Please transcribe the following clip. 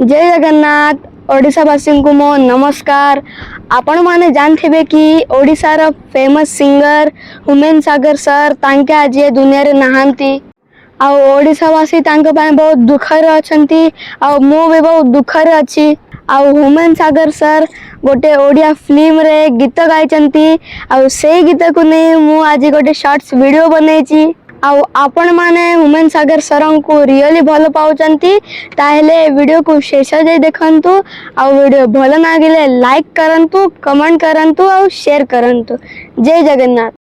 जय जगन्नाथ ओडिशावासी को मो नमस्कार। आपण माने जानथिबे कि ओडिशार फेमस सिंगर हुमेन सागर सर तांके आज ये दुनिया रे नहांती। आ ओडिशावासी तांके पाए बहुत दुखरे अछंती। आ मो भी बहुत दुखरे अछि। आ हुमेन सागर सर गोटे ओडिया फिल्म रे गीत गाइचंती। आ सेई गीत को नै मु आज गोटे शॉर्ट्स वीडियो बनैची। आउ आपण माने हुमेन सागर सरंग को रियली भल पाउचंती ताहेले वीडियो को शेष जाय देखंतु। आउ वीडियो भल नागिले लाइक करंतु, कमेंट करंतु और शेयर करंतु। जय जगन्नाथ।